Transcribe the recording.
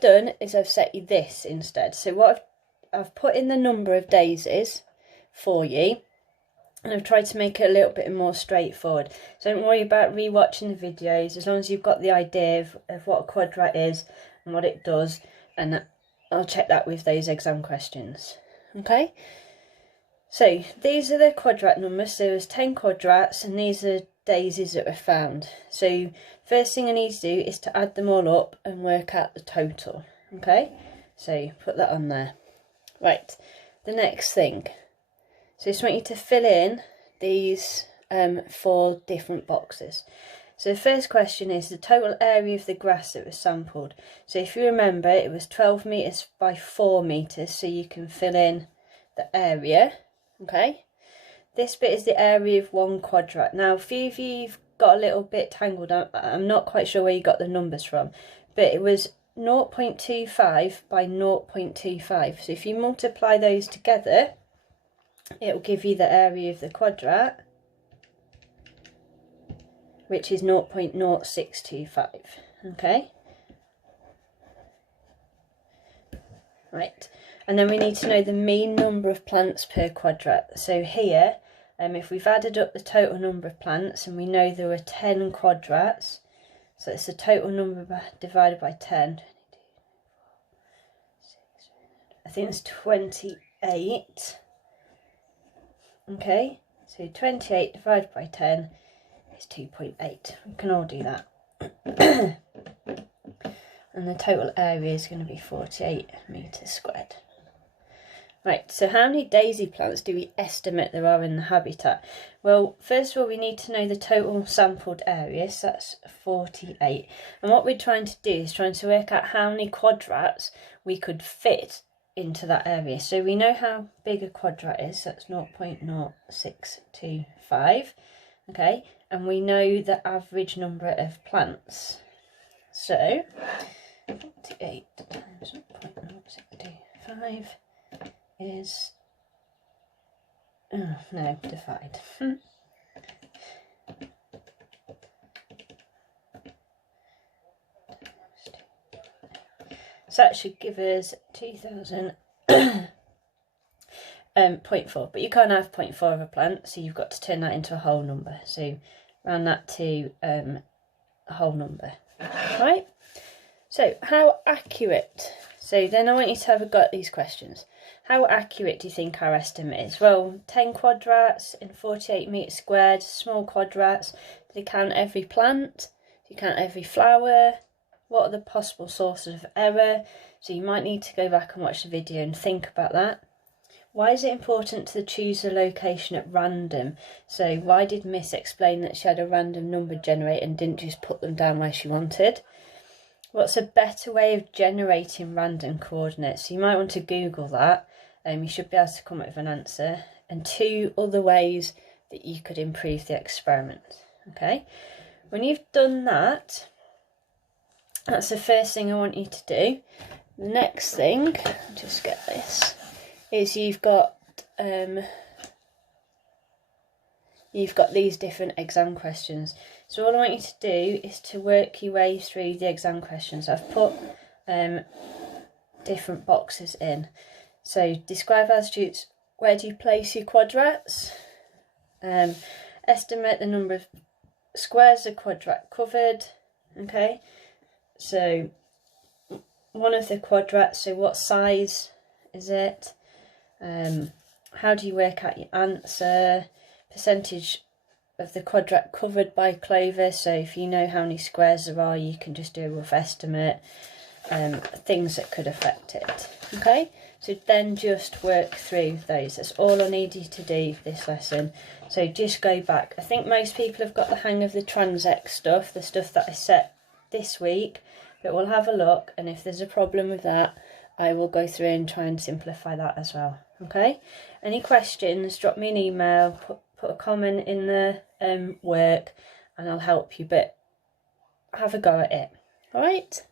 done is I've set you this instead. So what I've put in the number of daisies for you, and I've tried to make it a little bit more straightforward. So don't worry about rewatching the videos, as long as you've got the idea of what a quadrat is and what it does, and I'll check that with those exam questions. Okay, so these are the quadrat numbers. So there's 10 quadrats, and these are daisies that were found. So first thing I need to do is to add them all up and work out the total. Okay, so put that on there. Right, the next thing, so I just want you to fill in these 4 different boxes. So the first question is the total area of the grass that was sampled. So if you remember, it was 12 metres by 4 metres, so you can fill in the area. Okay, this bit is the area of 1 quadrat. Now a few of you've got a little bit tangled up. I'm not quite sure where you got the numbers from, but it was 0.25 by 0.25. So if you multiply those together, it will give you the area of the quadrat, which is 0.0625. Okay, right, and then we need to know the mean number of plants per quadrat. So here, if we've added up the total number of plants and we know there were 10 quadrats, so it's the total number divided by 10. I think it's 28. Okay, so 28 divided by 10 is 2.8. We can all do that. And the total area is going to be 48 metres squared. Right, so how many daisy plants do we estimate there are in the habitat? Well, first of all, we need to know the total sampled area, so that's 48. And what we're trying to do is trying to work out how many quadrats we could fit into that area. So we know how big a quadrat is, so that's 0.0625. Okay, and we know the average number of plants. So 48 times 0.0625 is, oh no, divide. So that should give us 2000 0.4, but you can't have 0.4 of a plant, so you've got to turn that into a whole number. So round that to a whole number. Right, so how accurate? So then I want you to have a go at these questions. How accurate do you think our estimate is? Well, 10 quadrats in 48 metres squared, small quadrats. Do you count every plant? Do you count every flower? What are the possible sources of error? So you might need to go back and watch the video and think about that. Why is it important to choose a location at random? So why did Miss explain that she had a random number generator and didn't just put them down where she wanted? What's a better way of generating random coordinates? So you might want to Google that. You should be able to come up with an answer. And 2 other ways that you could improve the experiment. Okay, when you've done that, that's the first thing I want you to do. The next thing, just get this, is you've got these different exam questions. So all I want you to do is to work your way through the exam questions. I've put different boxes in. So describe altitudes. Where do you place your quadrats? Estimate the number of squares a quadrat covered. Okay, so one of the quadrats, so what size is it? How do you work out your answer? Percentage of the quadrat covered by clover, so if you know how many squares there are, you can just do a rough estimate. Things that could affect it. Okay, so then just work through those. That's all I need you to do this lesson. So just go back. I think most people have got the hang of the transect stuff, the stuff that I set this week, but we'll have a look, and if there's a problem with that, I will go through and try and simplify that as well. Okay, any questions, drop me an email, put a comment in the work, and I'll help you, but have a go at it. All right.